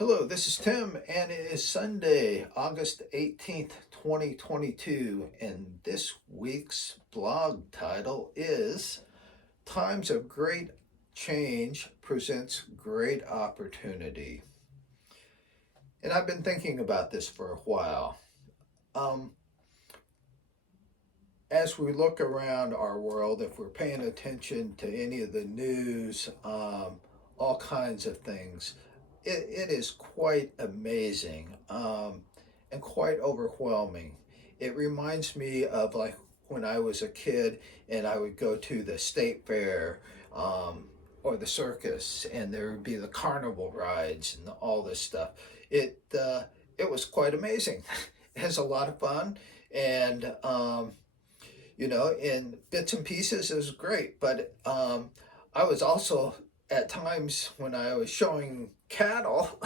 Hello, this is Tim, and it is Sunday, August 18th, 2022, and this week's blog title is Times of Great Change Presents Great Opportunity. And I've been thinking about this for a while. Um, as we look around our world, if we're paying attention to any of the news, all kinds of things, it is quite amazing and quite overwhelming. It reminds me of like when I was a kid and I would go to the state fair um, or the circus, and there would be the carnival rides and all this stuff. It was quite amazing. It has a lot of fun, and in bits and pieces, it was great. But I was also at times when I was showing cattle,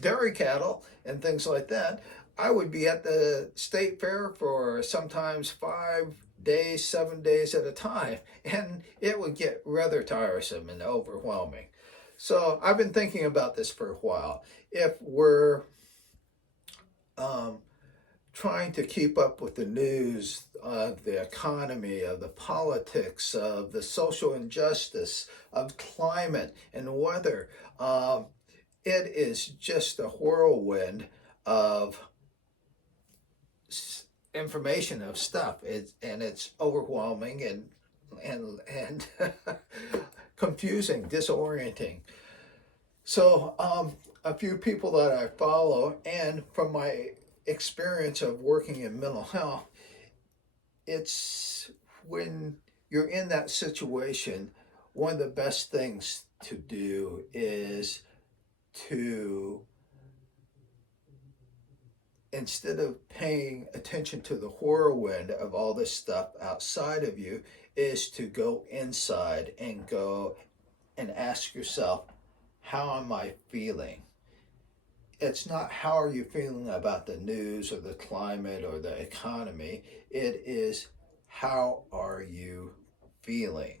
dairy cattle, and things like that, I would be at the state fair for sometimes 5 days, 7 days at a time, and it would get rather tiresome and overwhelming. So I've been thinking about this for a while. If we're um, trying to keep up with the news of the economy, of the politics, of the social injustice, of climate and weather. It is just a whirlwind of information of stuff. It's overwhelming and confusing, disorienting. So a few people that I follow, and from my experience of working in mental health, it's when you're in that situation, one of the best things to do is to, instead of paying attention to the whirlwind of all this stuff outside of you, is to go inside and go and ask yourself, how am I feeling? It's not how are you feeling about the news or the climate or the economy. It is how are you feeling?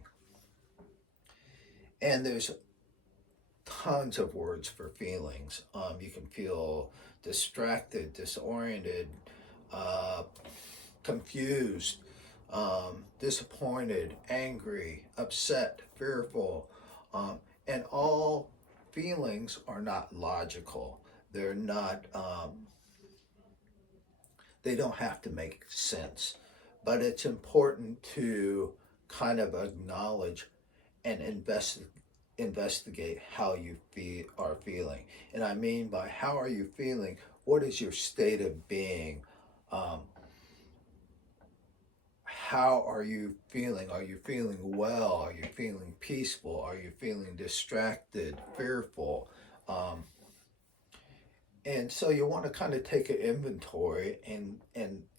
And there's tons of words for feelings. You can feel distracted, disoriented, uh, confused, disappointed, angry, upset, fearful, and all feelings are not logical. They're not. They don't have to make sense, but it's important to kind of acknowledge and investigate how you are feeling. And I mean by how are you feeling? What is your state of being? Um, how are you feeling? Are you feeling well? Are you feeling peaceful? Are you feeling distracted, fearful? Um, and so you want to kind of take an inventory and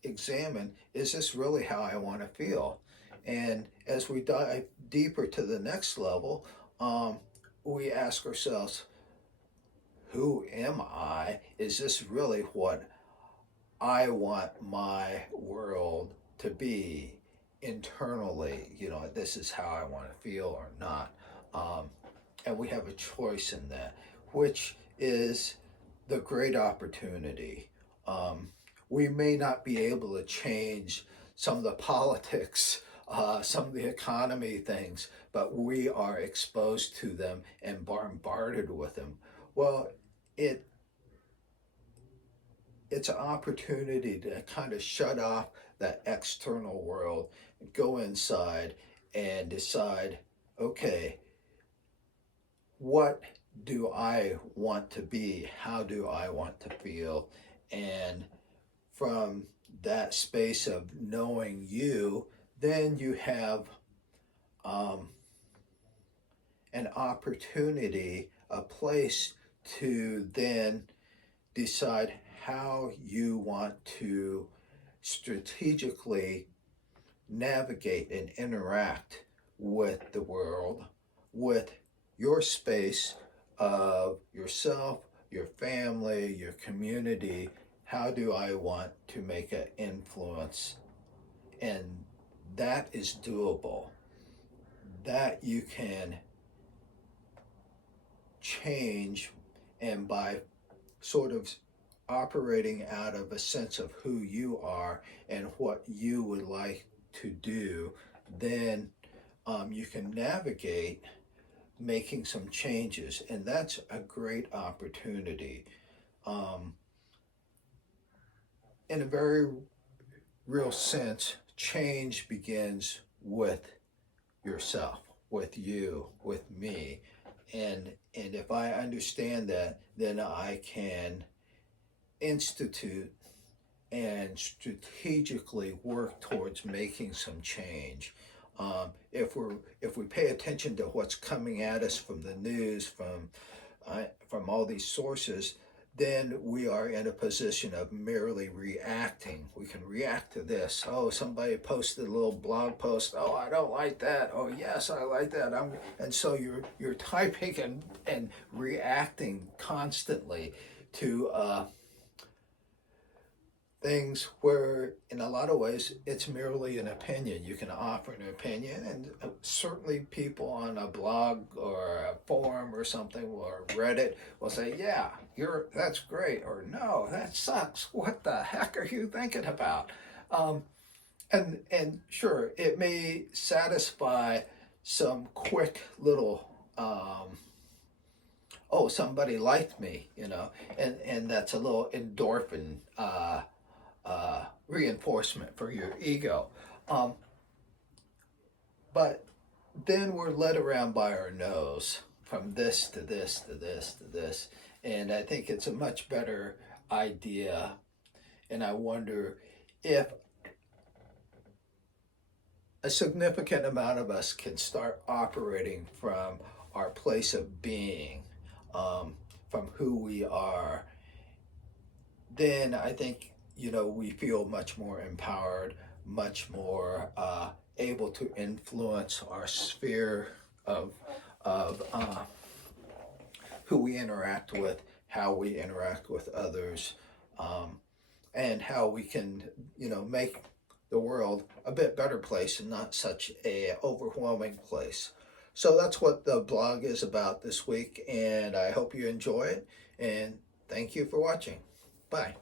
examine, is this really how I want to feel? And as we dive deeper to the next level, we ask ourselves, who am I? Is this really what I want my world to be internally? This is how I want to feel or not. And we have a choice in that, which is the great opportunity. We may not be able to change some of the politics, some of the economy things, but we are exposed to them and bombarded with them. Well, it it's an opportunity to kind of shut off that external world, go inside and decide, okay, what do I want to be? How do I want to feel? And from that space of knowing you, then you have um, an opportunity, a place to then decide how you want to strategically navigate and interact with the world, with your space of yourself, your family, your community. How do I want to make an influence? And that is doable. That you can change, and by sort of operating out of a sense of who you are and what you would like to do, then you can navigate making some changes, and that's a great opportunity. Um, in a very real sense, change begins with yourself, with you, with me. And if I understand that, then I can institute and strategically work towards making some change. If we pay attention to what's coming at us from the news, from all these sources, then we are in a position of merely reacting. We can react to this. Oh, somebody posted a little blog post. Oh, I don't like that. Oh, yes, I like that. And so you're typing and reacting constantly to things where, in a lot of ways, it's merely an opinion. You can offer an opinion, and certainly people on a blog or a forum or something or Reddit will say, "Yeah, that's great," or "No, that sucks. What the heck are you thinking about?" Um, and sure, it may satisfy some quick little. Oh, somebody liked me, and that's a little endorphin reinforcement for your ego. Um, but then we're led around by our nose from this to this to this to this. And I think it's a much better idea. And I wonder if a significant amount of us can start operating from our place of being, from who we are, then I think we feel much more empowered, much more able to influence our sphere of who we interact with, how we interact with others, and how we can make the world a bit better place and not such a overwhelming place. So that's what the blog is about this week, and I hope you enjoy it. And thank you for watching. Bye.